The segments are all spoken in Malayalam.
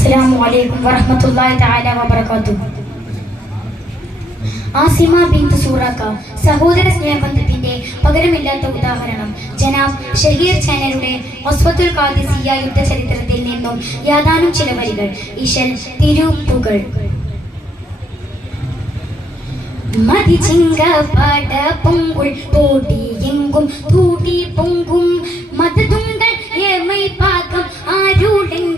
അസ്സലാമു അലൈക്കും വറഹ്മത്തുള്ളാഹി തആല വബറകാതുഹു. ആസിമ ബിന്ത് സൂറാക്ക സഹോദര സ്നേഹബന്ധത്തിന്റെ പകരമില്ലാത്ത ഉദാഹരണം. ജനാബ് ഷഹീർ ചാനലുടെ ഒസ്വത്തുൽ ഖാദിസിയ യുദ്ധചരിത്രത്തിൽ നിന്നും യാതാനും ചില വരികൾ. ഇശൽ തിരുപ്പുകൾ. മതിച്ചിങ്ക പാട പൊങ്കുൾ പോടി എങ്കും തൂടി പൊങ്കും. മതതുങ്കൾ ഏമൈ പാകം ആരുടെങ്കിലുമൈലെങ്കും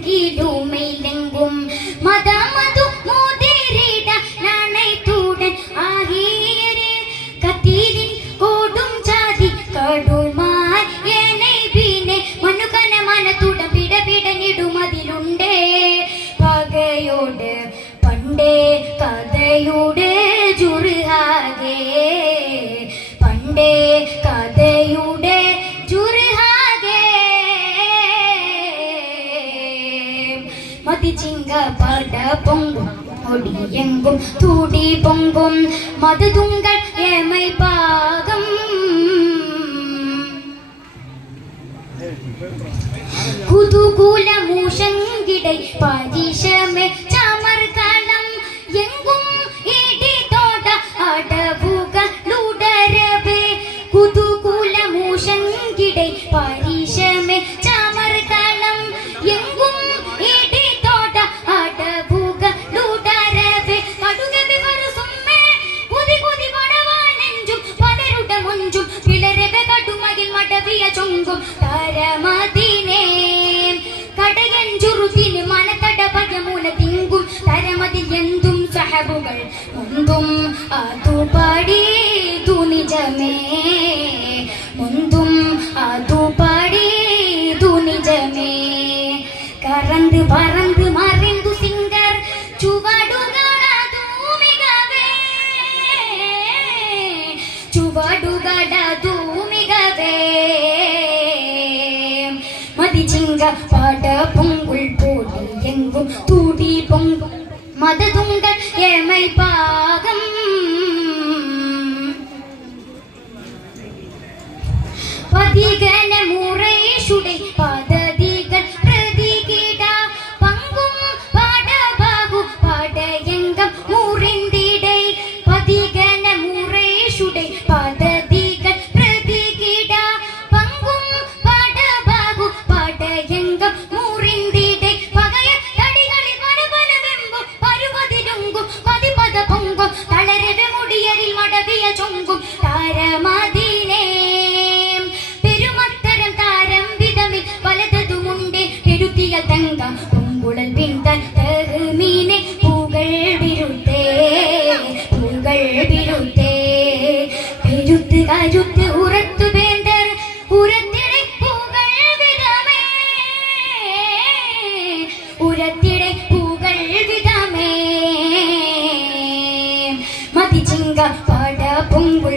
കഥയുടെ ജുർഹാകെ പണ്ടേ കഥയുടെ ജുർഹാകെ മതിച്ചിങ്ക പട പൊങ്കും ഒടിയെങ്കും തൂടി പൊങ്കും മതതുങ്കൾ ഏമൈ പാകം. കുതുകൂല മൂഷങ്കിടൈ ചമർകളം കടുമകിൽ മടവിയ ചൊങ്കും തരമതിനേ. കടയൻ ചുറുത്തിന് മനത്തടപയമൂല തിങ്കും തരമതി എന്തും സഹബുകൾ മുന്തും. അതു പാടീതു നിജമേ മുന്തും അതു പാടീതു നിജമേ കറന്ത് പറന്ത് മതിച്ചിങ്ക പാട പൊങ്കുൾ പോടി എങ്കും തൂടി പൊങ്കും മതതുങ്കൾ ഏമൈ പാകം പെരുത്തിയ തങ്ക പൊങ്കുഴൽ പിന്തൻ തരുമീനെ പൂകൾ വിരുത്തേ പൂകൾ വിരുത്തേ. പെരുത്ത് കരുത്ത് ഉറത്തു വേന്തർ ഉരത്തിടെ പൂകൾ വിധമേ ഉരത്തിടെ പൂകൾ വിധമേ മതിച്ചിങ്ക പാട പൊങ്കുൾ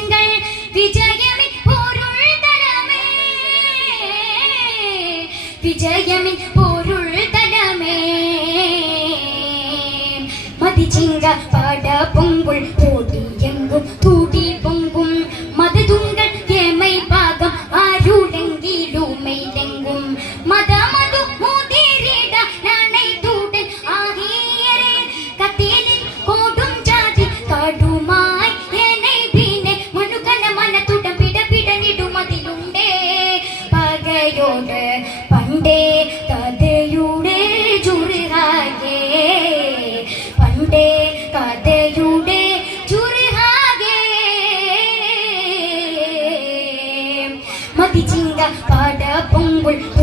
വിജയമി പൊരുൾ തരമേ വിജയമി പൊരുൾ തരമേ മതിച്ചിങ്ക പാട പൊങ്കുൾ പോടി എങ്കും തൂടി பாட